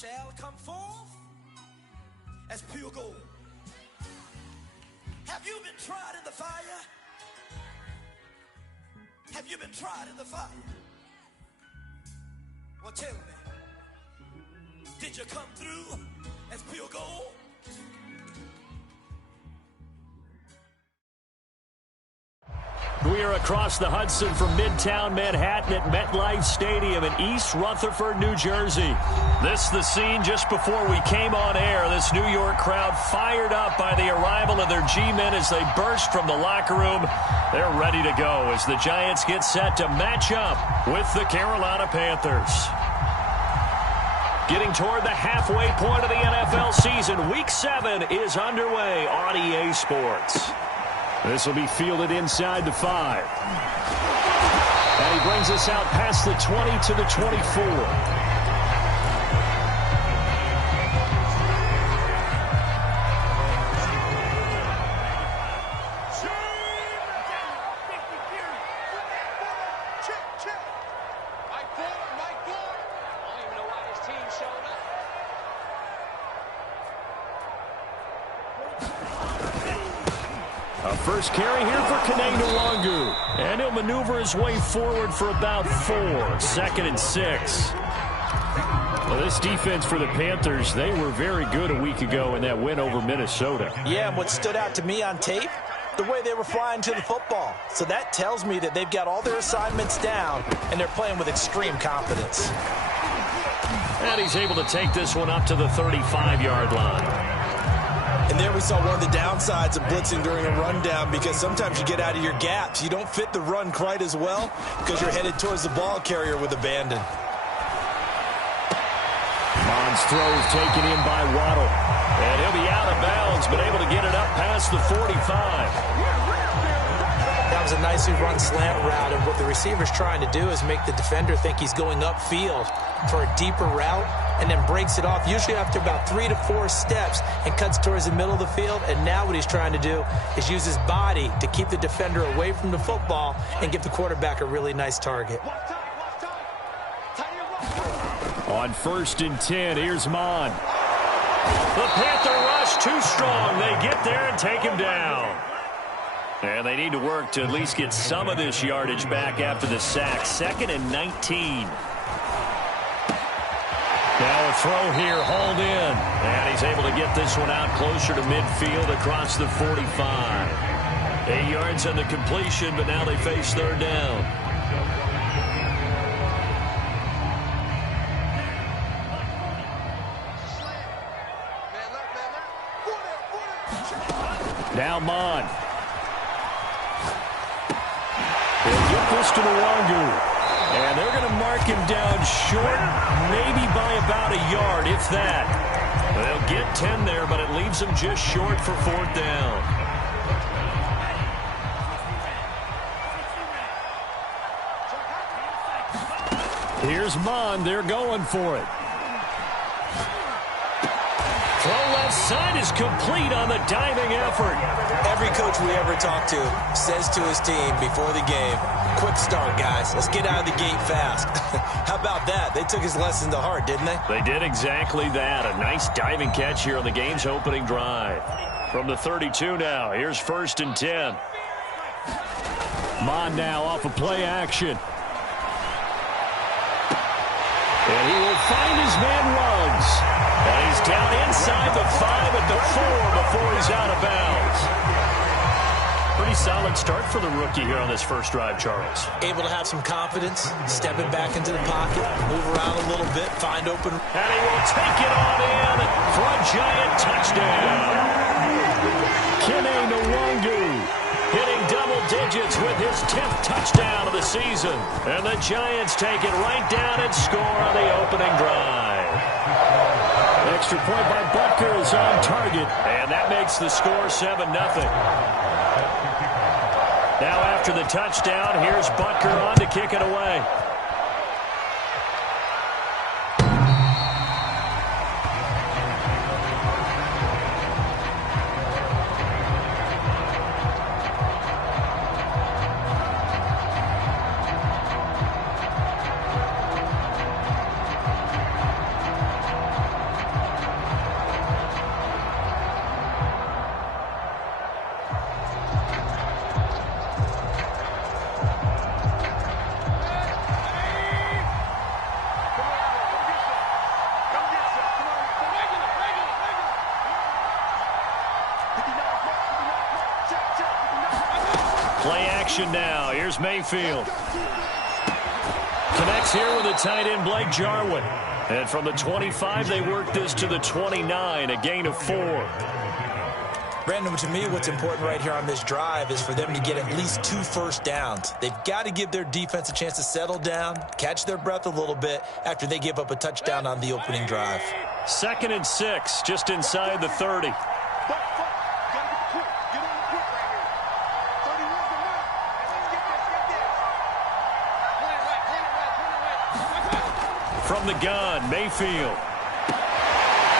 shall come forth as pure gold. Have you been tried in the fire? Have you been tried in the fire? Well, tell me, did you come through as pure gold? We are across the Hudson from Midtown Manhattan at MetLife Stadium in East Rutherford, New Jersey. This is the scene just before we came on air. This New York crowd fired up by the arrival of their G-men as they burst from the locker room. They're ready to go as the Giants get set to match up with the Carolina Panthers. Getting toward the halfway point of the NFL season, Week 7 is underway on EA Sports. This will be fielded inside the 5. And he brings us out past the 20 to the 24. First carry here for Kene Nwangu. And he'll maneuver his way forward for about 4. 2nd and 6. Well, this defense for the Panthers, they were very good a week ago in that win over Minnesota. Yeah, and what stood out to me on tape, the way they were flying to the football. So that tells me that they've got all their assignments down, and they're playing with extreme confidence. And he's able to take this one up to the 35-yard line. And there we saw one of the downsides of blitzing during a rundown, because sometimes you get out of your gaps. You don't fit the run quite as well because you're headed towards the ball carrier with abandon. Mons throws taken in by Waddle. And he'll be out of bounds, but able to get it up past the 45. That was a nicely run slant route, and what the receiver's trying to do is make the defender think he's going upfield for a deeper route, and then breaks it off, usually after about 3 to 4 steps, and cuts towards the middle of the field. And now what he's trying to do is use his body to keep the defender away from the football and give the quarterback a really nice target. On 1st and 10, here's Mon. The Panther rush too strong. They get there and take him down. And they need to work to at least get some of this yardage back after the sack. 2nd and 19. Now a throw here, hauled in. And he's able to get this one out closer to midfield across the 45. 8 yards on the completion, but now they face 3rd down. Now Mon. They'll get this to Nwangu. And they're going to mark him down short, maybe by about a yard, if that. They'll get 10 there, but it leaves them just short for 4th down. Here's Mon. They're going for it. Throw left side is complete on the diving effort. Every coach we ever talk to says to his team before the game, quick start, guys. Let's get out of the gate fast. How about that? They took his lesson to heart, didn't they? They did exactly that. A nice diving catch here on the game's opening drive. From the 32 now, here's 1st and 10. Mon now off of play action. And he will find his man Ruggs. And he's down inside the 5 at the 4 before he's out of bounds. Pretty solid start for the rookie here on this first drive, Charles. Able to have some confidence, stepping back into the pocket, move around a little bit, find open. And he will take it on in for a Giant touchdown. Kene Nwangu hitting double digits with his 10th touchdown of the season. And the Giants take it right down and score on the opening drive. Extra point by Butker is on target. And that makes the score 7-0. Now after the touchdown, here's Butker on to kick it away. action now. Here's Mayfield. Connects here with the tight end, Blake Jarwin. And from the 25, they work this to the 29, a gain of 4. Brandon, to me, what's important right here on this drive is for them to get at least 2 first downs. They've got to give their defense a chance to settle down, catch their breath a little bit after they give up a touchdown on the opening drive. 2nd and 6, just inside the 30. From the gun, Mayfield.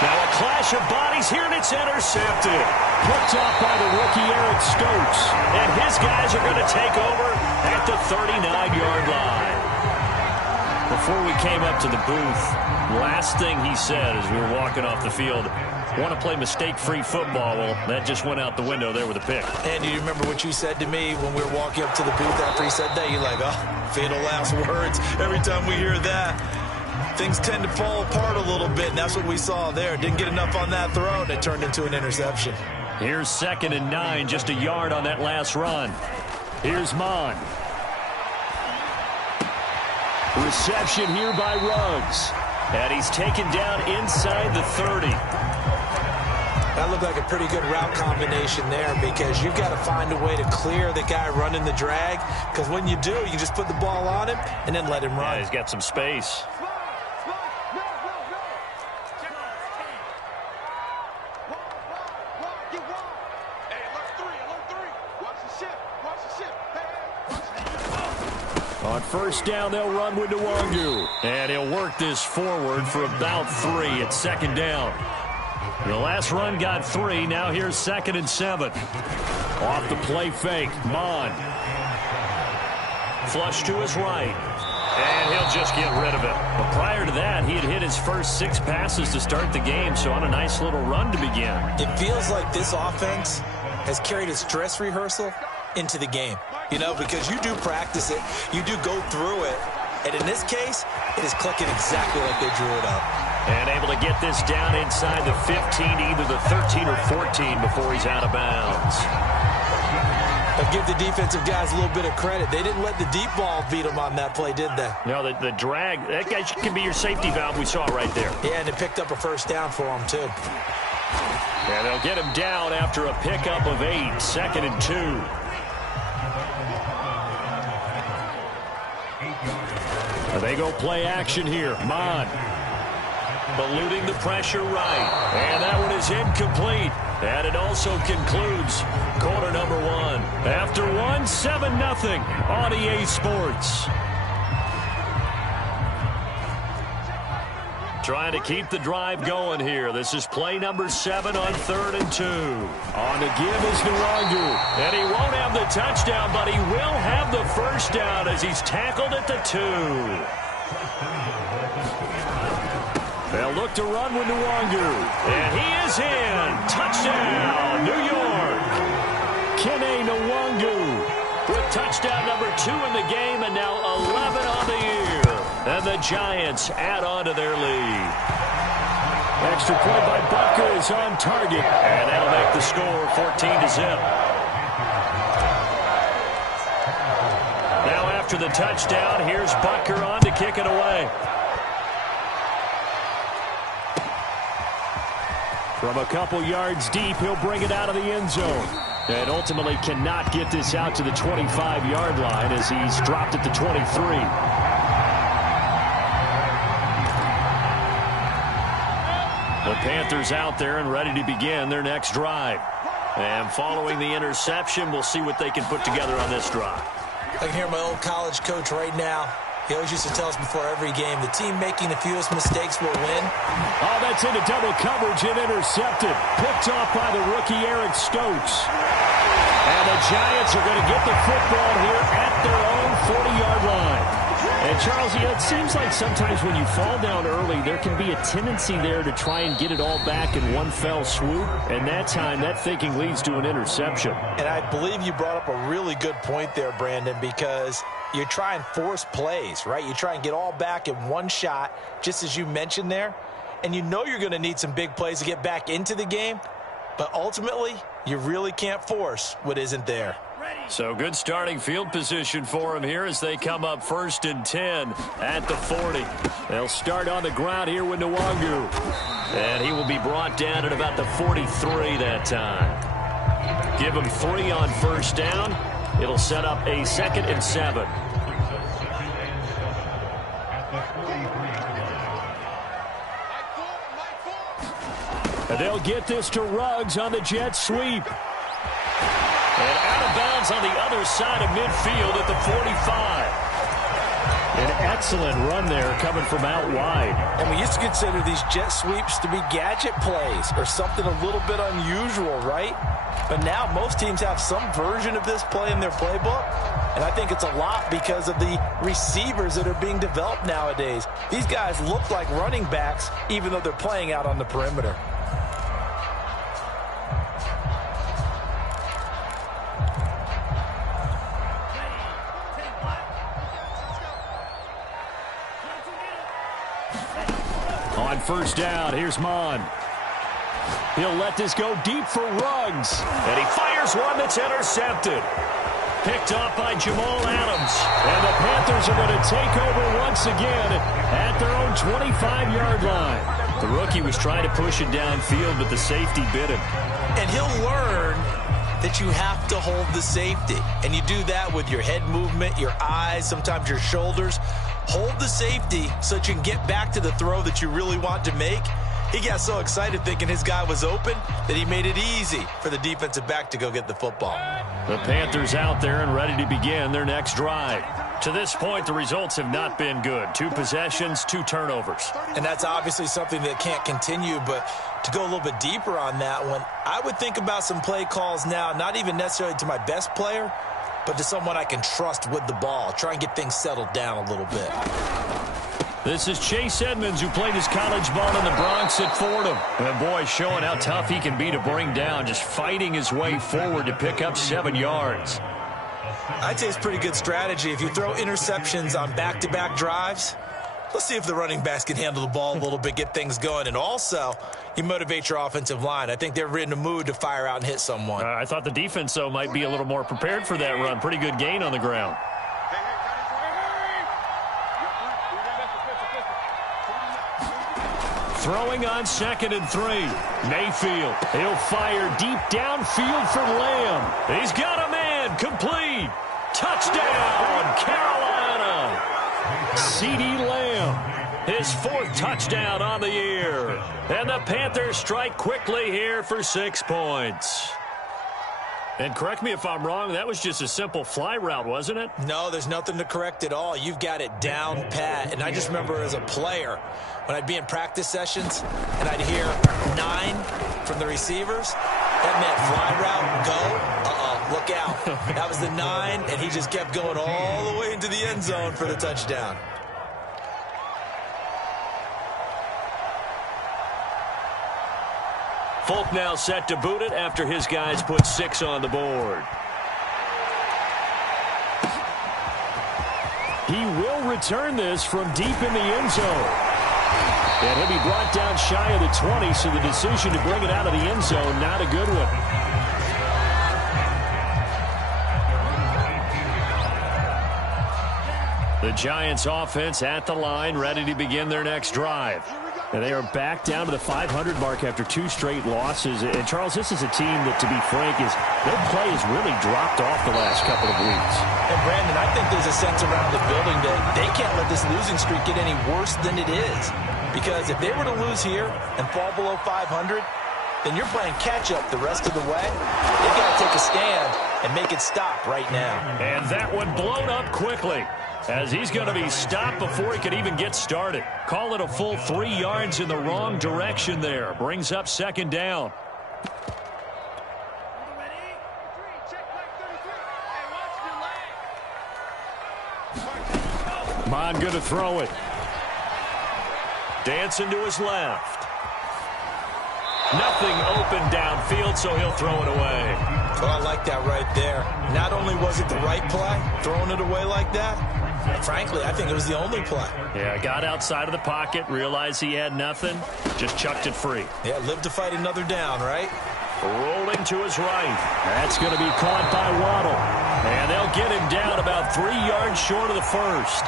Now a clash of bodies here, and it's intercepted. Picked off by the rookie Eric Stokes. And his guys are going to take over at the 39-yard line. Before we came up to the booth, last thing he said as we were walking off the field, want to play mistake-free football. Well, that just went out the window there with a pick. And do you remember what you said to me when we were walking up to the booth after he said that? You're like, oh, fatal last words. Every time we hear that, things tend to fall apart a little bit, and that's what we saw there. Didn't get enough on that throw, and it turned into an interception. Here's 2nd and 9, just a yard on that last run. Here's Mon. Reception here by Ruggs. And he's taken down inside the 30. That looked like a pretty good route combination there because you've got to find a way to clear the guy running the drag, because when you do, you just put the ball on him and then let him run. Yeah, he's got some space. On first down, they'll run with Nwangu. And he'll work this forward for about 3 at 2nd down. The last run got 3. Now here's 2nd and 7. Off the play fake, Mon. Flush to his right. And he'll just get rid of it. But prior to that, he had hit his first 6 passes to start the game, so on a nice little run to begin. It feels like this offense has carried its dress rehearsal into the game. You know, because you do practice it, you do go through it, and in this case, it is clicking exactly like they drew it up. And able to get this down inside the 15, either the 13 or 14 before he's out of bounds. I'll give the defensive guys a little bit of credit. They didn't let the deep ball beat them on that play, did they? No, the drag, that guy can be your safety valve. We saw it right there. Yeah, and it picked up a first down for them, too. And they'll get him down after a pickup of 8, 2nd and 2. They go play action here. Mon. Eluding the pressure right. And that one is incomplete. And it also concludes quarter number 1. After 1, 7-0 on EA Sports. Trying to keep the drive going here. This is play number 7 on 3rd and 2. On the give is Nwangu. And he won't have the touchdown, but he will have the first down as he's tackled at the 2. They'll look to run with Nwangu. And he is in. Touchdown, New York. Kene Nwangu with touchdown number 2 in the game, and now 11 on the year. And the Giants add on to their lead. Extra point by Butker is on target. And that'll make the score 14-0. Now after the touchdown, here's Butker on to kick it away. From a couple yards deep, he'll bring it out of the end zone. And ultimately cannot get this out to the 25-yard line as he's dropped at the 23. The Panthers out there and ready to begin their next drive. And following the interception, we'll see what they can put together on this drive. I can hear my old college coach right now. He always used to tell us before every game, the team making the fewest mistakes will win. Oh, that's into double coverage and intercepted. Picked off by the rookie Eric Stokes. And the Giants are going to get the football here at their own 40-yard line. And, Charles, you know, it seems like sometimes when you fall down early, there can be a tendency there to try and get it all back in one fell swoop. And that time, that thinking leads to an interception. And I believe you brought up a really good point there, Brandon, because you try and force plays, right? You try and get all back in one shot, just as you mentioned there. And you know you're going to need some big plays to get back into the game. But ultimately, you really can't force what isn't there. So good starting field position for him here as they come up 1st and 10 at the 40. They'll start on the ground here with Nwangu. And he will be brought down at about the 43 that time. Give him 3 on 1st down. It'll set up a 2nd and 7. And they'll get this to Ruggs on the jet sweep. And out of bounds on the other side of midfield at the 45. An excellent run there coming from out wide. And we used to consider these jet sweeps to be gadget plays or something a little bit unusual, right? But now most teams have some version of this play in their playbook. And I think it's a lot because of the receivers that are being developed nowadays. These guys look like running backs even though they're playing out on the perimeter. On 1st down, here's Mon. He'll let this go deep for Ruggs. And he fires one that's intercepted. Picked off by Jamal Adams. And the Panthers are going to take over once again at their own 25-yard line. The rookie was trying to push it downfield, but the safety bit him. And he'll learn that you have to hold the safety. And you do that with your head movement, your eyes, sometimes your shoulders. Hold the safety so that you can get back to the throw that you really want to make. He got so excited thinking his guy was open that he made it easy for the defensive back to go get the football. The Panthers out there and ready to begin their next drive. To this point, the results have not been good. 2 possessions, 2 turnovers. And that's obviously something that can't continue, but to go a little bit deeper on that one, I would think about some play calls now, not even necessarily to my best player, but to someone I can trust with the ball. Try and get things settled down a little bit. This is Chase Edmonds, who played his college ball in the Bronx at Fordham. And boy, showing how tough he can be to bring down, just fighting his way forward to pick up 7 yards. I'd say it's pretty good strategy. If you throw interceptions on back-to-back drives, let's see if the running backs can handle the ball a little bit, get things going. And also, you motivate your offensive line. I think they're in a mood to fire out and hit someone. I thought the defense, though, might be a little more prepared for that run. Pretty good gain on the ground. Throwing on 2nd and 3. Mayfield. He'll fire deep downfield for Lamb. He's got a man. Complete. Touchdown, Carolina. CeeDee Lamb. His 4th touchdown on the year. And the Panthers strike quickly here for 6 points. And correct me if I'm wrong, that was just a simple fly route, wasn't it? No, there's nothing to correct at all. You've got it down pat. And I just remember as a player, when I'd be in practice sessions and I'd hear 9 from the receivers, that meant fly route, go, look out. That was the 9, and he just kept going all the way into the end zone for the touchdown. Folk now set to boot it after his guys put 6 on the board. He will return this from deep in the end zone. And he'll be brought down shy of the 20, so the decision to bring it out of the end zone, not a good one. The Giants offense at the line, ready to begin their next drive. And they are back down to the 500 mark after 2 straight losses. And, Charles, this is a team that, to be frank, their play has really dropped off the last couple of weeks. And, Brandon, I think there's a sense around the building that they can't let this losing streak get any worse than it is. Because if they were to lose here and fall below 500, then you're playing catch-up the rest of the way. They've got to take a stand and make it stop right now. And that one blown up quickly, as he's going to be stopped before he could even get started. Call it a full 3 yards in the wrong direction there. Brings up 2nd down. Mon going to throw it. Dancing to his left. Nothing open downfield, so he'll throw it away. Well, I like that right there. Not only was it the right play, throwing it away like that, frankly, I think it was the only play. Yeah, got outside of the pocket, realized he had nothing, just chucked it free. Yeah, live to fight another down, right? Rolling to his right. That's going to be caught by Waddle. And they'll get him down about 3 yards short of the first.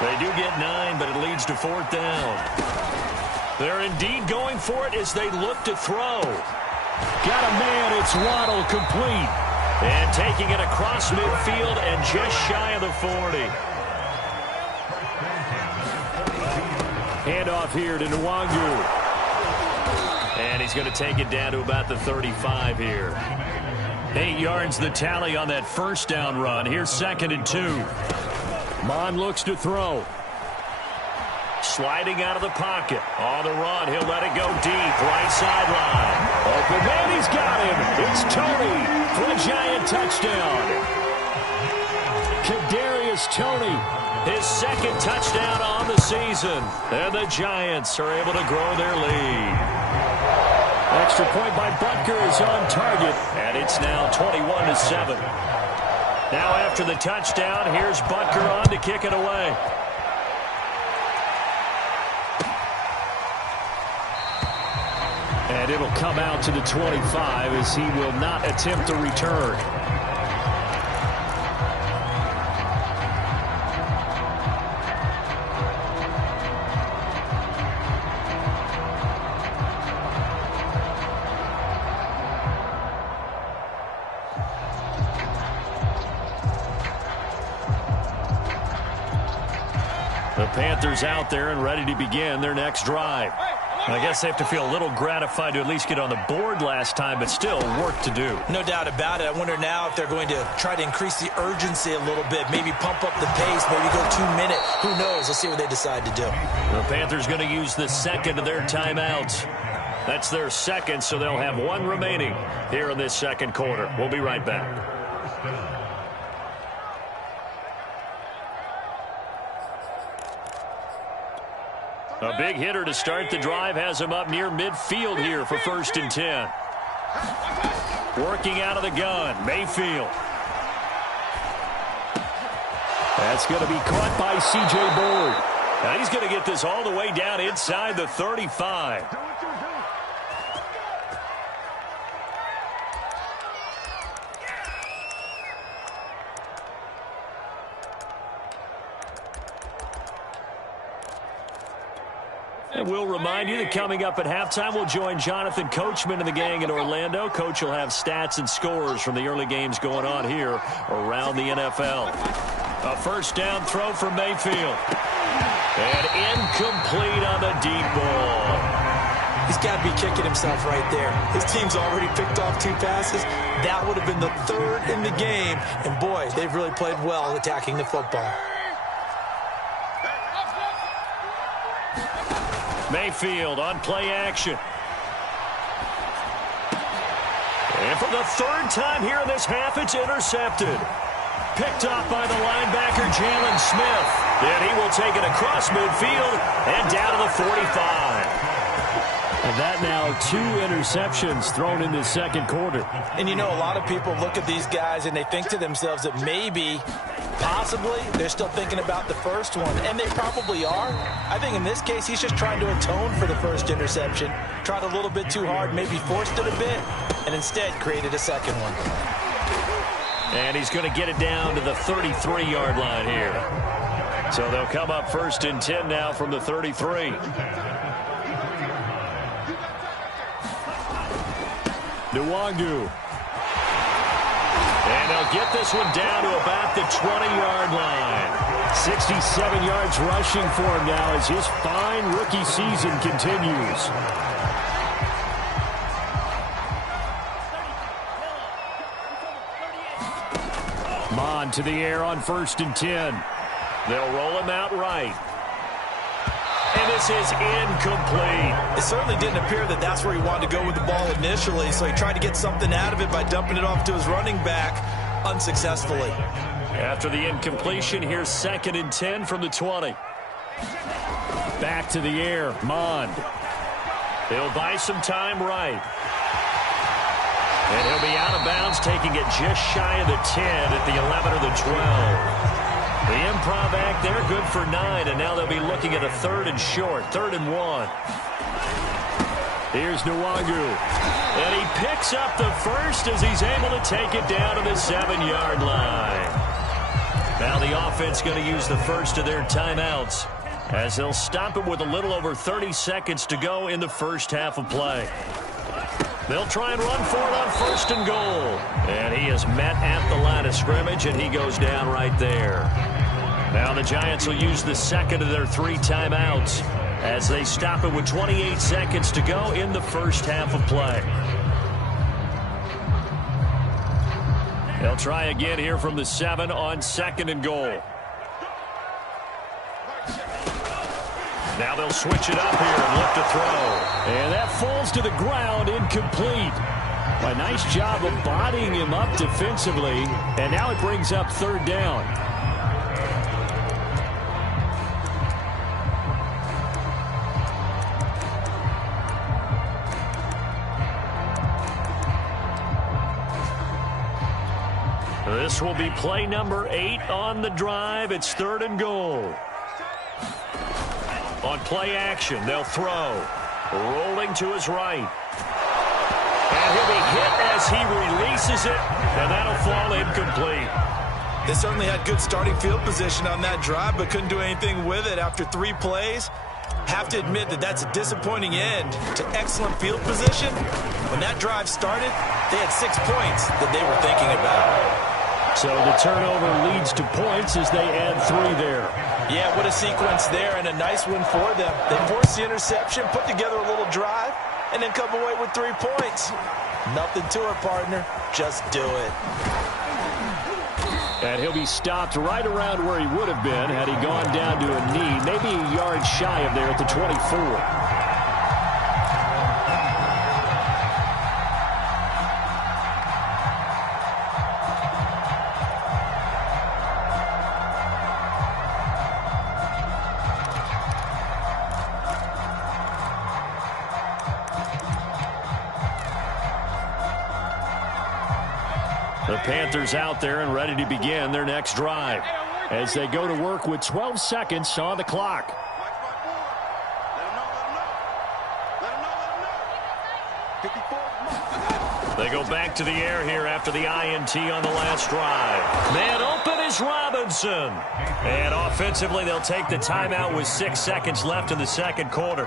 They do get 9, but it leads to 4th down. They're indeed going for it as they look to throw. Got a man. It's Waddle, complete. And taking it across midfield and just shy of the 40. Handoff here to Nwangu. And he's going to take it down to about the 35 here. 8 yards the tally on that first down run. Here's 2nd and 2. Mond looks to throw. Sliding out of the pocket. On the run, he'll let it go deep. Right sideline. Open man, he's got him. It's Toney for a Giant touchdown. Kadarius Toney, his 2nd touchdown on the season. And the Giants are able to grow their lead. Extra point by Butker is on target, and it's now 21-7. Now after the touchdown, here's Butker on to kick it away. And it'll come out to the 25 as he will not attempt a return. The Panthers out there and ready to begin their next drive. I guess they have to feel a little gratified to at least get on the board last time, but still work to do. No doubt about it. I wonder now if they're going to try to increase the urgency a little bit, maybe pump up the pace, maybe go 2 minute. Who knows? Let's see what they decide to do. The Panthers going to use the 2nd of their timeouts. That's their 2nd, so they'll have 1 remaining here in this 2nd quarter. We'll be right back. A big hitter to start the drive has him up near midfield here for 1st and 10. Working out of the gun, Mayfield. That's going to be caught by C.J. Board. Now he's going to get this all the way down inside the 35. And we'll remind you that coming up at halftime, we'll join Jonathan Coachman and the gang in Orlando. Coach will have stats and scores from the early games going on here around the NFL. A 1st down throw for Mayfield. And incomplete on the deep ball. He's got to be kicking himself right there. His team's already picked off 2 passes. That would have been the 3rd in the game. And, boy, they've really played well attacking the football. Mayfield on play action. And for the 3rd time here in this half, it's intercepted. Picked off by the linebacker, Jalen Smith. Then he will take it across midfield and down to the 45. And that now 2 interceptions thrown in the 2nd quarter. And, you know, a lot of people look at these guys and they think to themselves that maybe, possibly, they're still thinking about the first one. And they probably are. I think in this case, he's just trying to atone for the first interception. Tried a little bit too hard, maybe forced it a bit, and instead created a 2nd one. And he's going to get it down to the 33-yard line here. So they'll come up 1st and 10 now from the 33. Nwangu. And they'll get this one down to about the 20-yard line. 67 yards rushing for him now as his fine rookie season continues. Mond to the air on 1st and 10. They'll roll him out right. And this is incomplete. It certainly didn't appear that that's where he wanted to go with the ball initially, so he tried to get something out of it by dumping it off to his running back unsuccessfully. After the incompletion, here's 2nd and 10 from the 20. Back to the air, Mond. He'll buy some time right. And he'll be out of bounds, taking it just shy of the 10 at the 11 or the 12. The improv act there, good for 9, and now they'll be looking at a 3rd and short, 3rd and 1. Here's Nwangu. And he picks up the first as he's able to take it down to the 7-yard line. Now the offense going to use the first of their timeouts as they'll stop it with a little over 30 seconds to go in the first half of play. They'll try and run for it on 1st and goal. And he is met at the line of scrimmage, and he goes down right there. Now the Giants will use the second of their 3 timeouts as they stop it with 28 seconds to go in the first half of play. They'll try again here from the 7 on 2nd and goal. Now they'll switch it up here and look to throw. And that falls to the ground, incomplete. A nice job of bodying him up defensively. And now it brings up 3rd down. This will be play number 8 on the drive. It's 3rd and goal. On play action, they'll throw. Rolling to his right. And he'll be hit as he releases it, and that'll fall incomplete. They certainly had good starting field position on that drive, but couldn't do anything with it after 3 plays. Have to admit that that's a disappointing end to excellent field position. When that drive started, they had 6 points that they were thinking about. So the turnover leads to points as they add 3 there. Yeah, what a sequence there, and a nice one for them. They forced the interception, put together a little drive, and then come away with 3 points. Nothing to it, partner. Just do it. And he'll be stopped right around where he would have been had he gone down to a knee, maybe a yard shy of there at the 24. The Panthers out there and ready to begin their next drive as they go to work with 12 seconds on the clock. They go back to the air here after the INT on the last drive. Man open is Robinson. And offensively, they'll take the timeout with 6 seconds left in the second quarter.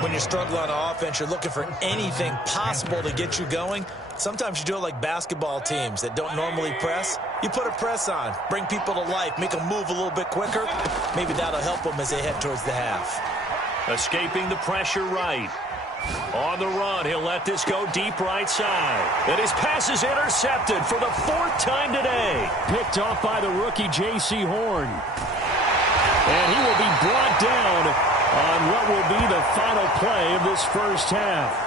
When you're struggling on offense, you're looking for anything possible to get you going. Sometimes you do it like basketball teams that don't normally press. You put a press on, bring people to life, make them move a little bit quicker. Maybe that'll help them as they head towards the half. Escaping the pressure right. On the run, he'll let this go deep right side. And his pass is intercepted for the 4th time today. Picked off by the rookie J.C. Horn. And he will be brought down on what will be the final play of this first half.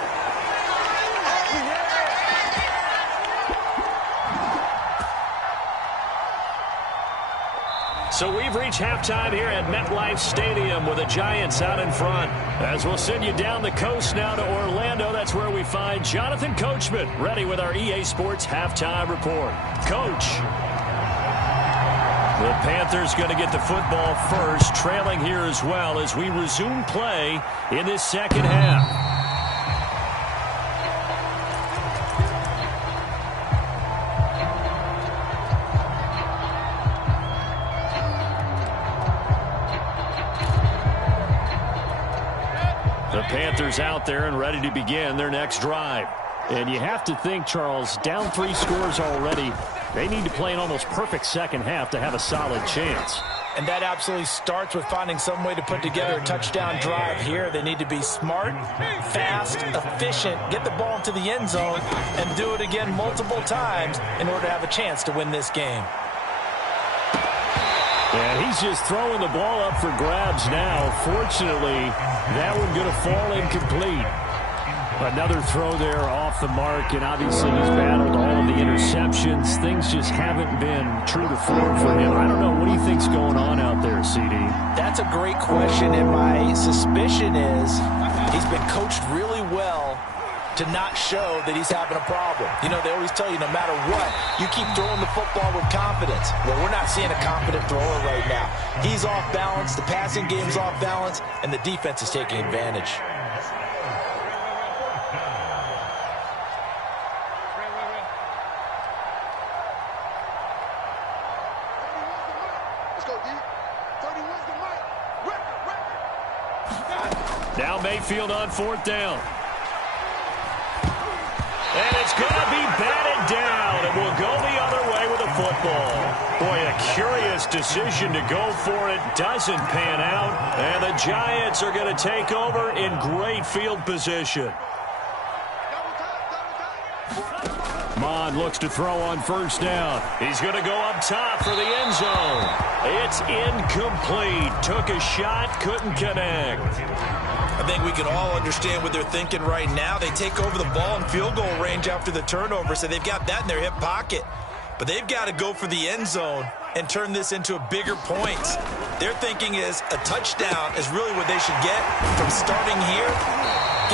So we've reached halftime here at MetLife Stadium with the Giants out in front. As we'll send you down the coast now to Orlando, that's where we find Jonathan Coachman ready with our EA Sports halftime report. Coach. The Panthers going to get the football first, trailing here as well as we resume play in this second half. The Panthers out there and ready to begin their next drive. And you have to think, Charles, down 3 scores already. They need to play an almost perfect second half to have a solid chance. And that absolutely starts with finding some way to put together a touchdown drive here. They need to be smart, fast, efficient, get the ball into the end zone, and do it again multiple times in order to have a chance to win this game. And he's just throwing the ball up for grabs now. Fortunately, that one going to fall incomplete. Another throw there off the mark, and obviously he's battled all of the interceptions. Things just haven't been true to form for him. I don't know. What do you think's going on out there, CD? That's a great question, and my suspicion is he's been coached really well to not show that he's having a problem. You know, they always tell you no matter what, you keep throwing the football with confidence. Well, we're not seeing a confident thrower right now. He's off balance, the passing game's off balance, and the defense is taking advantage. Now Mayfield on 4th down. And it's going to be batted down, and will go the other way with the football. Boy, a curious decision to go for it. Doesn't pan out, and the Giants are going to take over in great field position. Mond looks to throw on 1st down. He's going to go up top for the end zone. It's incomplete. Took a shot, couldn't connect. I think we can all understand what they're thinking right now. They take over the ball in field goal range after the turnover, so they've got that in their hip pocket. But they've got to go for the end zone and turn this into a bigger points. Their thinking is a touchdown is really what they should get from starting here.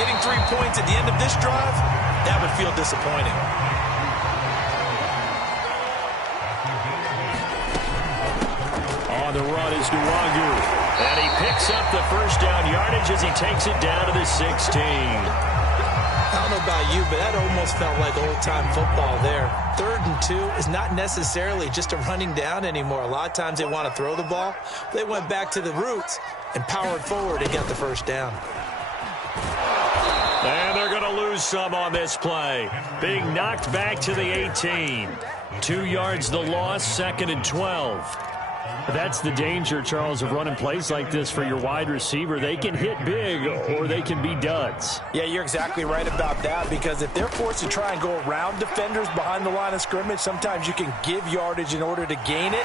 Getting 3 points at the end of this drive, that would feel disappointing. On the run is Nwangu. And he picks up the 1st down yardage as he takes it down to the 16. I don't know about you, but that almost felt like old-time football there. 3rd and 2 is not necessarily just a running down anymore. A lot of times they want to throw the ball. They went back to the roots and powered forward and got the 1st down. And they're going to lose some on this play. Being knocked back to the 18. 2 yards the loss, 2nd and 12. That's the danger, Charles, of running plays like this for your wide receiver. They can hit big or they can be duds. Yeah, you're exactly right about that, because if they're forced to try and go around defenders behind the line of scrimmage, sometimes you can give yardage in order to gain it.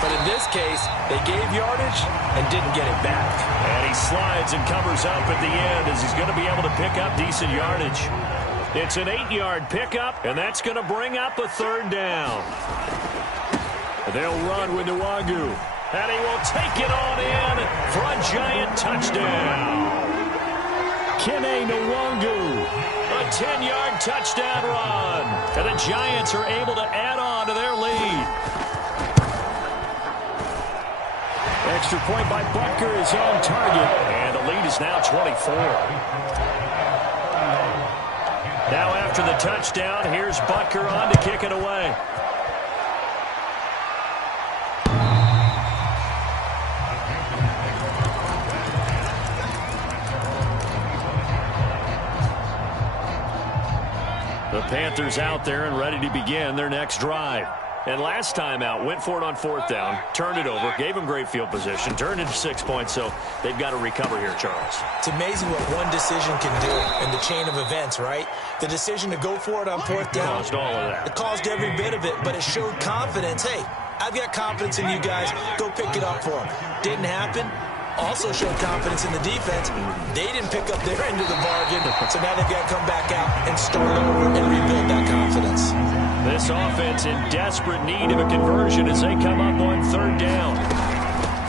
But in this case, they gave yardage and didn't get it back. And he slides and covers up at the end as he's going to be able to pick up decent yardage. It's an 8-yard pickup, and that's going to bring up a 3rd down. They'll run with Nwangu, and he will take it on in for a Giant touchdown. Kene Nwangu, a 10-yard touchdown run, and the Giants are able to add on to their lead. Extra point by Butker is on target, and the lead is now 24. Now after the touchdown, here's Butker on to kick it away. The Panthers out there and ready to begin their next drive. And last time out, went for it on 4th down, turned it over, gave them great field position, turned into 6 points, so they've got to recover here, Charles. It's amazing what one decision can do in the chain of events, right? The decision to go for it on 4th down. Caused all of that. It caused every bit of it, but it showed confidence. Hey, I've got confidence in you guys. Go pick it up for them. Didn't happen. Also showed confidence in the defense. They didn't pick up their end of the bargain, so now they've got to come back out and start over and rebuild that confidence. This offense in desperate need of a conversion as they come up on 3rd down.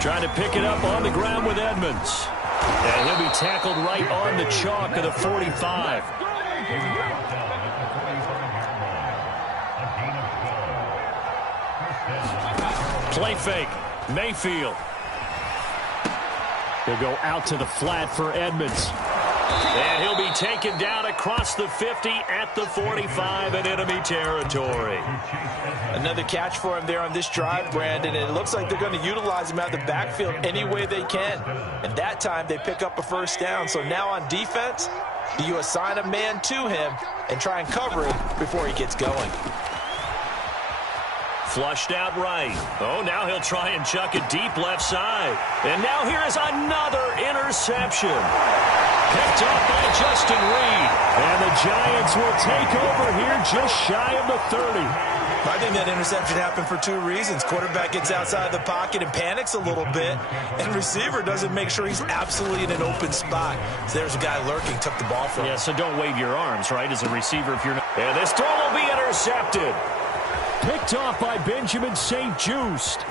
Trying to pick it up on the ground with Edmonds. And he'll be tackled right on the chalk of the 45. Play fake. Mayfield. He'll go out to the flat for Edmonds. And he'll be taken down across the 50 at the 45 in enemy territory. Another catch for him there on this drive, Brandon. And it looks like they're going to utilize him out of the backfield any way they can. And that time they pick up a 1st down. So now on defense, do you assign a man to him and try and cover him before he gets going? Flushed out right. Oh, now he'll try and chuck it deep left side. And now here is another interception. Picked off by Justin Reed. And the Giants will take over here just shy of the 30. I think that interception happened for 2 reasons. Quarterback gets outside the pocket and panics a little bit. And receiver doesn't make sure he's absolutely in an open spot. So there's a guy lurking, took the ball from him. Yeah, so don't wave your arms, right, as a receiver if you're not. And this throw will be intercepted. Picked off by Benjamin St-Juste.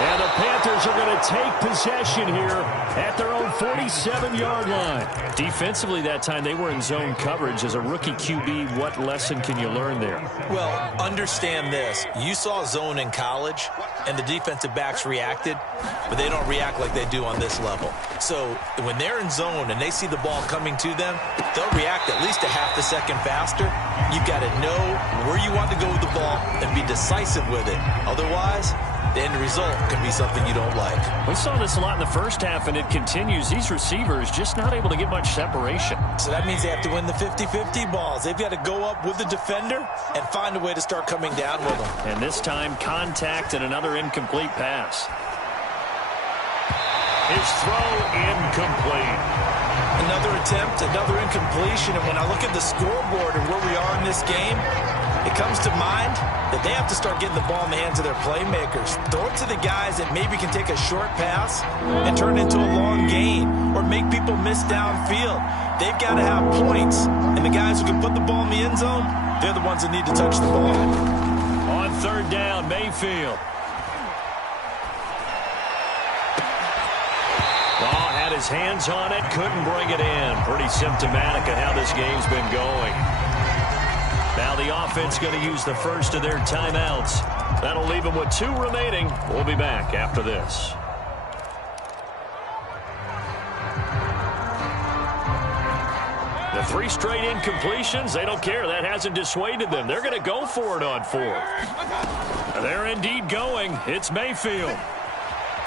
And the Panthers are going to take possession here at their own 47-yard line. Defensively that time, they were in zone coverage. As a rookie QB, what lesson can you learn there? Well, understand this. You saw zone in college, and the defensive backs reacted, but they don't react like they do on this level. So when they're in zone and they see the ball coming to them, they'll react at least a half a second faster. You've got to know where you want to go with the ball and be decisive with it. Otherwise, the end result can be something you don't like. We saw this a lot in the first half, and it continues. These receivers just not able to get much separation. So that means they have to win the 50-50 balls. They've got to go up with the defender and find a way to start coming down with them. And this time, contact and another incomplete pass. His throw incomplete. Another attempt, another incompletion. And when I look at the scoreboard and where we are in this game, it comes to mind that they have to start getting the ball in the hands of their playmakers. Throw it to the guys that maybe can take a short pass and turn it into a long gain or make people miss downfield. They've got to have points. And the guys who can put the ball in the end zone, they're the ones that need to touch the ball. On third down, Mayfield. Ball had his hands on it, couldn't bring it in. Pretty symptomatic of how this game's been going. Now the offense going to use the first of their timeouts. That'll leave them with 2 remaining. We'll be back after this. The 3 straight incompletions, they don't care. That hasn't dissuaded them. They're going to go for it on 4th. They're indeed going. It's Mayfield.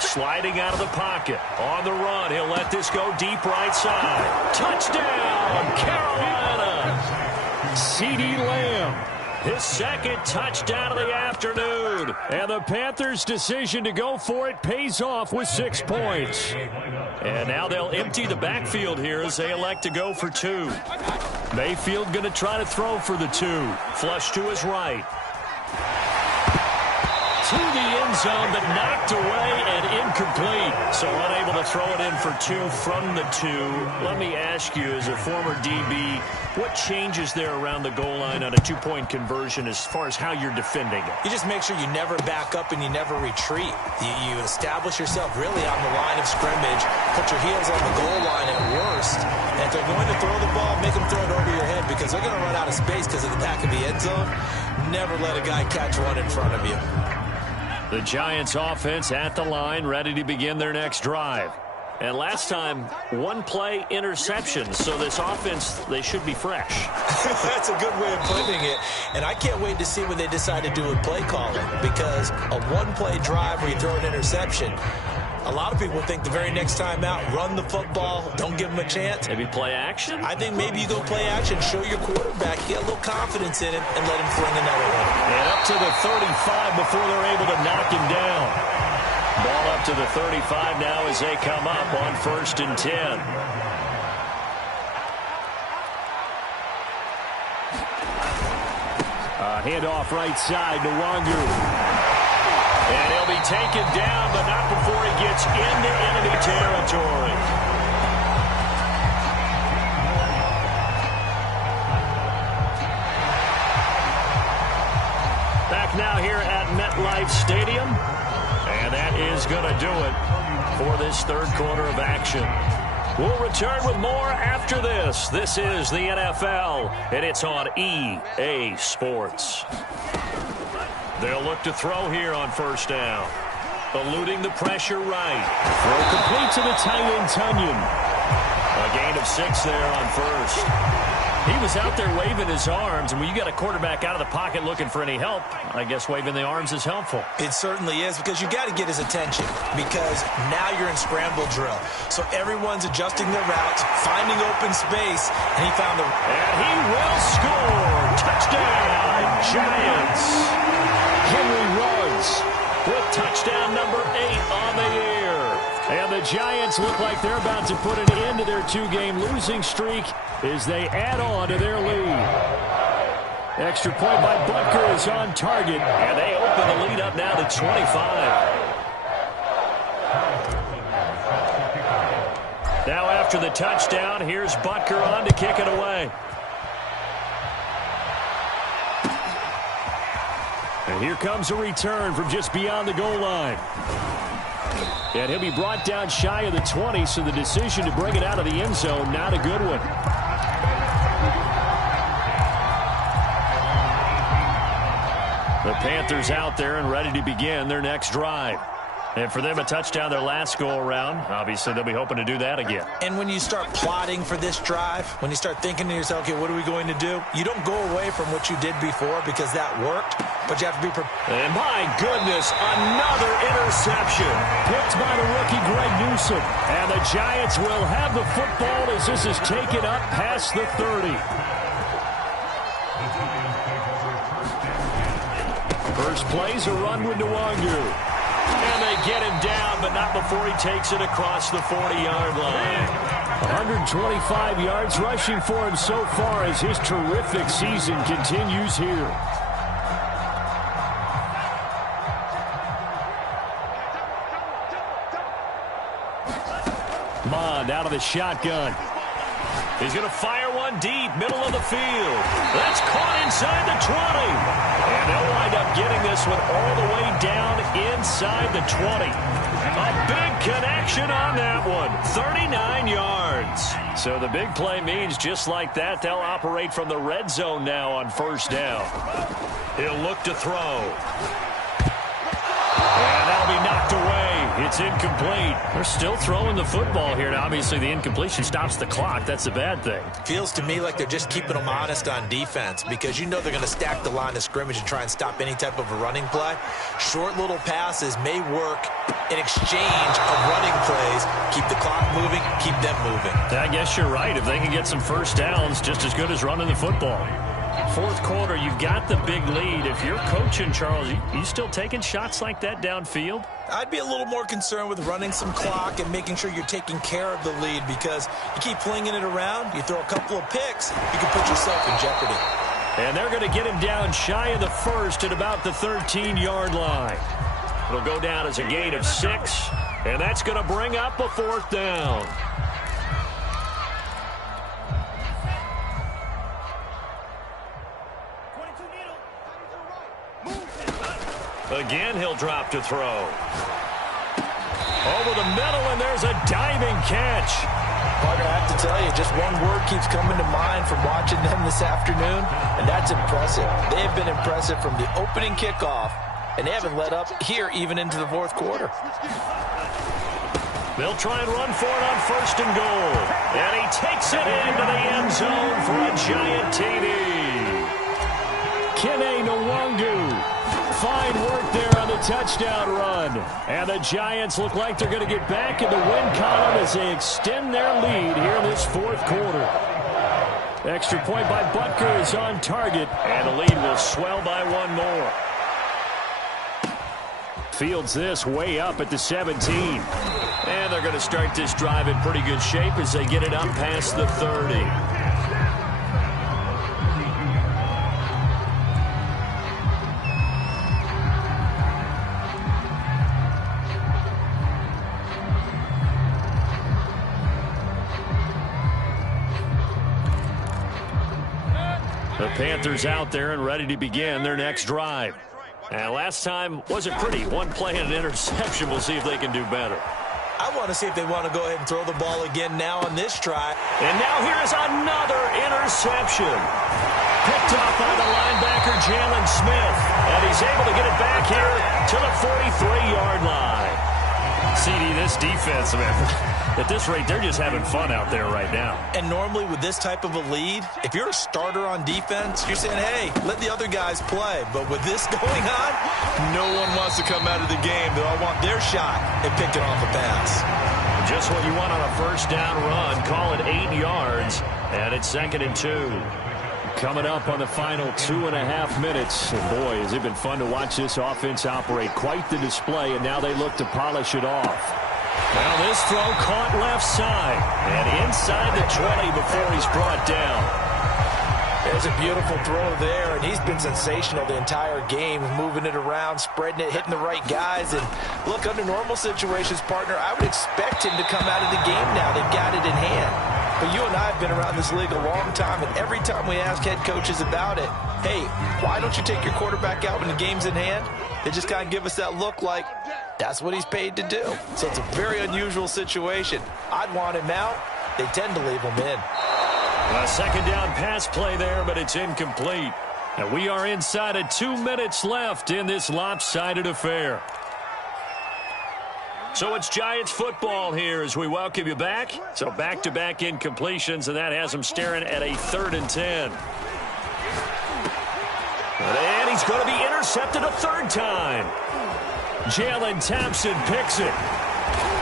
Sliding out of the pocket. On the run, he'll let this go deep right side. Touchdown, Carolina! CeeDee Lamb, his second touchdown of the afternoon. And the Panthers' decision to go for it pays off with 6 points. And now they'll empty the backfield here as they elect to go for 2. Mayfield going to try to throw for the 2. Flush to his right. To the end zone, but knocked away and incomplete. So unable to throw it in for 2 from the 2. Let me ask you, as a former DB, what changes there around the goal line on a 2-point conversion as far as how you're defending it? You just make sure you never back up and you never retreat. You establish yourself really on the line of scrimmage, put your heels on the goal line at worst. And if they're going to throw the ball, make them throw it over your head because they're going to run out of space because of the back of the end zone. Never let a guy catch one in front of you. The Giants offense at the line, ready to begin their next drive. And last time, 1-play interception. So this offense, they should be fresh. That's a good way of putting it. And I can't wait to see what they decide to do with play calling. Because a 1-play drive where you throw an interception, a lot of people think the very next time out, run the football, don't give them a chance. Maybe play action? I think maybe you go play action, show your quarterback, get a little confidence in him, and let him fling another one. And up to the 35 before they're able to knock him down. Ball up to the 35 now as they come up on 1st and 10. Handoff right side to Wangu. And he'll be taken down, but not before he gets into enemy territory. Back now here at MetLife Stadium. And that is going to do it for this 3rd quarter of action. We'll return with more after this. This is the NFL, and it's on EA Sports. They'll look to throw here on 1st down. Eluding the pressure right. Throw complete to the tight end, Tunyon. A gain of 6 there on 1st. He was out there waving his arms, and when you got a quarterback out of the pocket looking for any help, I guess waving the arms is helpful. It certainly is, because you got to get his attention, because now you're in scramble drill. So everyone's adjusting their routes, finding open space, and he found the... And he will score! Touchdown, Giants! Henry Ruggs with touchdown number 8 on the year. And the Giants look like they're about to put an end to their 2-game losing streak as they add on to their lead. Extra point by Butker is on target, and they open the lead up now to 25. Now after the touchdown, here's Butker on to kick it away. And here comes a return from just beyond the goal line. And he'll be brought down shy of the 20, so the decision to bring it out of the end zone, not a good one. The Panthers out there and ready to begin their next drive. And for them, a touchdown their last go-around. Obviously, they'll be hoping to do that again. And when you start plotting for this drive, when you start thinking to yourself, okay, what are we going to do? You don't go away from what you did before because that worked, but you have to be prepared. And my goodness, another interception. Picked by the rookie Greg Newsome. And the Giants will have the football as this is taken up past the 30. First play's a run with Nwangu. And they get him down, but not before he takes it across the 40-yard line. 125 yards rushing for him so far as his terrific season continues here. Mond out of the shotgun. He's going to fire one deep, middle of the field. That's caught inside the 20. And they'll wind up getting this one all the way down inside the 20. A big connection on that one. 39 yards. So the big play means just like that, they'll operate from the red zone now on first down. He'll look to throw. And that'll be knocked away. It's incomplete. They're still throwing the football here. Now, obviously, the incompletion stops the clock. That's a bad thing. Feels to me like they're just keeping them honest on defense because you know they're going to stack the line of scrimmage and try and stop any type of a running play. Short little passes may work in exchange of running plays. Keep the clock moving, keep them moving. I guess you're right. If they can get some first downs, just as good as running the football. Fourth quarter, you've got the big lead. If you're coaching, Charles, you still taking shots like that downfield? I'd be a little more concerned with running some clock and making sure you're taking care of the lead because you keep flinging it around, you throw a couple of picks, you can put yourself in jeopardy. And they're going to get him down shy of the first at about the 13-yard line. It'll go down as a gain of 6, and that's going to bring up a fourth down. Again, he'll drop to throw. Over the middle, and there's a diving catch. Parker, I have to tell you, just one word keeps coming to mind from watching them this afternoon, and that's impressive. They have been impressive from the opening kickoff, and they haven't let up here even into the fourth quarter. They'll try and run for it on first and goal. And he takes it into the end zone for a giant TD. Kene Nwangu. Fine work there on the touchdown run. And the Giants look like they're going to get back in the win column as they extend their lead here in this fourth quarter. Extra point by Butker is on target, and the lead will swell by one more. Fields this way up at the 17. And they're going to start this drive in pretty good shape as they get it up past the 30. The Panthers out there and ready to begin their next drive. And last time wasn't pretty. One play and an interception. We'll see if they can do better. I want to see if they want to go ahead and throw the ball again now on this try. And now here's another interception. Picked off by the linebacker, Jalen Smith. And he's able to get it back here to the 43-yard line. CD, this defense, man, at this rate, they're just having fun out there right now. And normally with this type of a lead, if you're a starter on defense, you're saying, hey, let the other guys play. But with this going on, no one wants to come out of the game. They all want their shot at picking off a pass. Just what you want on a first down run. Call it 8 yards, and it's 2nd and 2. Coming up on the final 2.5 minutes. And boy, has it been fun to watch this offense operate. Quite the display, and now they look to polish it off. Now this throw caught left side. And inside the 20 before he's brought down. There's a beautiful throw there, and he's been sensational the entire game, moving it around, spreading it, hitting the right guys. And look, under normal situations, partner, I would expect him to come out of the game now. They've got it in hand. But you and I have been around this league a long time, and every time we ask head coaches about it, hey, why don't you take your quarterback out when the game's in hand? They just kind of give us that look like that's what he's paid to do. So it's a very unusual situation. I'd want him out. They tend to leave him in. A second down pass play there, but it's incomplete. And we are inside of 2 minutes left in this lopsided affair. So it's Giants football here as we welcome you back. So back-to-back incompletions, and that has him staring at a 3rd and 10. And he's going to be intercepted a 3rd time. Jalen Thompson picks it.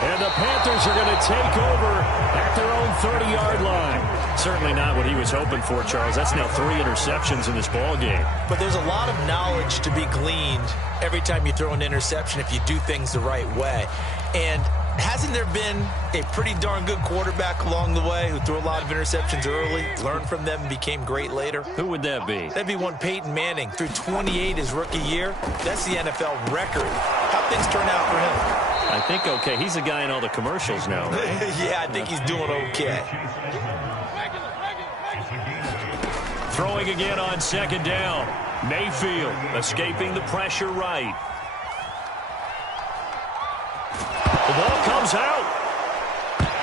And the Panthers are going to take over at their own 30-yard line. Certainly not what he was hoping for, Charles. That's now 3 interceptions in this ball game. But there's a lot of knowledge to be gleaned every time you throw an interception if you do things the right way. And hasn't there been a pretty darn good quarterback along the way who threw a lot of interceptions early, learned from them, and became great later? Who would that be? That'd be one Peyton Manning. Threw 28 his rookie year. That's the NFL record. How'd things turn out for him? I think okay. He's the guy in all the commercials now, right? Yeah, I think he's doing okay. Throwing again on 2nd down. Mayfield escaping the pressure right. The ball comes out.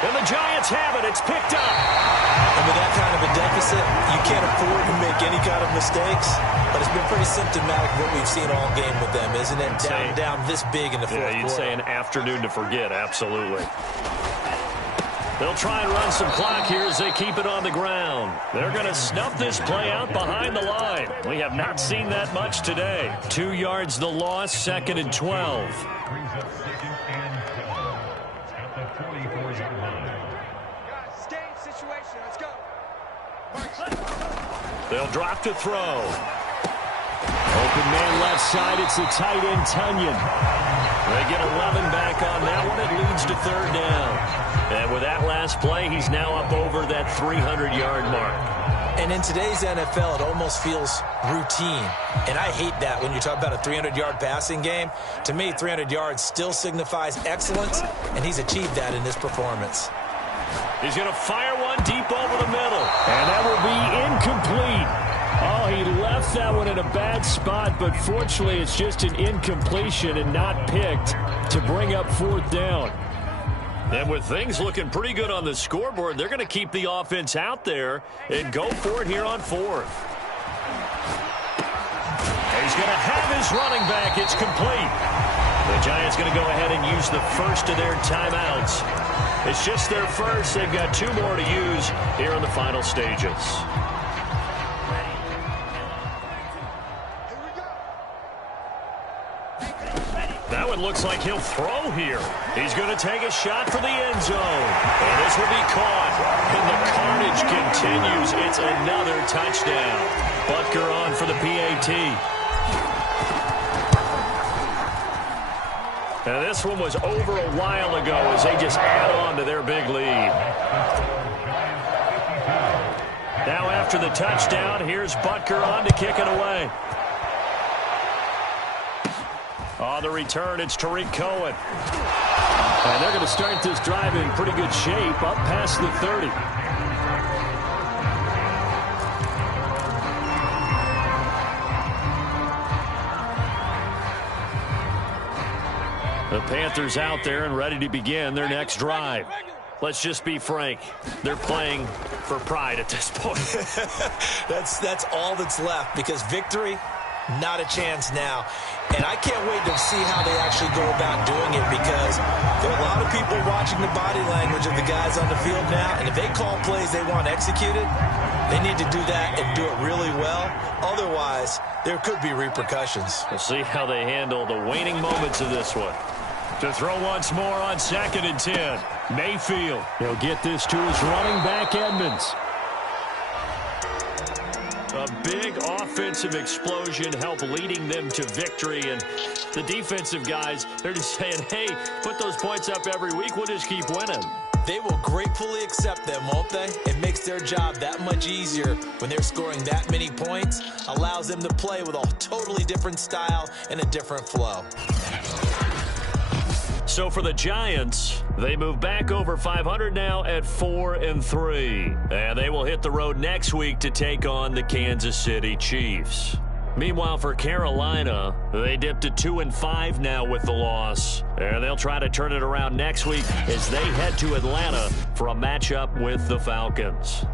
And the Giants have it. It's picked up. And with that kind of a deficit, you can't afford to make any kind of mistakes. But it's been pretty symptomatic of what we've seen all game with them, isn't it? Down this big in the fourth quarter. Yeah, you'd say an afternoon to forget, absolutely. They'll try and run some clock here as they keep it on the ground. They're going to snuff this play out behind the line. We have not seen that much today. 2 yards the loss, 2nd and 12. They'll drop to throw. Open man left side. It's the tight end, Tunyon. They get 11 back on that one. It leads to 3rd down. And with that last play, he's now up over that 300-yard mark. And in today's NFL, it almost feels routine. And I hate that when you talk about a 300-yard passing game. To me, 300 yards still signifies excellence, and he's achieved that in this performance. He's going to fire one deep over the middle. And that will be incomplete. Oh, he left that one in a bad spot, but fortunately it's just an incompletion and not picked to bring up 4th down. And with things looking pretty good on the scoreboard, they're going to keep the offense out there and go for it here on 4th. And he's going to have his running back. It's complete. The Giants going to go ahead and use the first of their timeouts. It's just their first. They've got 2 more to use here in the final stages. That one looks like he'll throw here. He's going to take a shot for the end zone. And this will be caught. And the carnage continues. It's another touchdown. Butker on for the PAT. And this one was over a while ago as they just add on to their big lead. Now after the touchdown, here's Butker on to kick it away. On the return, it's Tariq Cohen. And they're going to start this drive in pretty good shape, up past the 30. The Panthers out there and ready to begin their next drive. Let's just be frank. They're playing for pride at this point. That's all that's left, because victory, not a chance now. And I can't wait to see how they actually go about doing it, because there are a lot of people watching the body language of the guys on the field now, and if they call plays they want executed, they need to do that and do it really well. Otherwise, there could be repercussions. We'll see how they handle the waning moments of this one. To throw once more on 2nd and 10. Mayfield. He'll get this to his running back, Edmonds. A big offensive explosion helped leading them to victory. And the defensive guys, they're just saying, hey, put those points up every week. We'll just keep winning. They will gratefully accept them, won't they? It makes their job that much easier when they're scoring that many points. Allows them to play with a totally different style and a different flow. So for the Giants, they move back over 500 now at 4-3. And they will hit the road next week to take on the Kansas City Chiefs. Meanwhile, for Carolina, they dipped to 2-5 now with the loss. And they'll try to turn it around next week as they head to Atlanta for a matchup with the Falcons.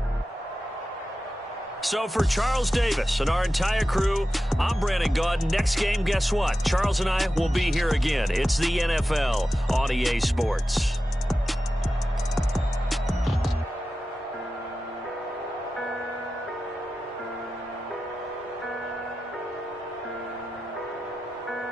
So for Charles Davis and our entire crew, I'm Brandon Gaudin. Next game, guess what? Charles and I will be here again. It's the NFL on EA Sports.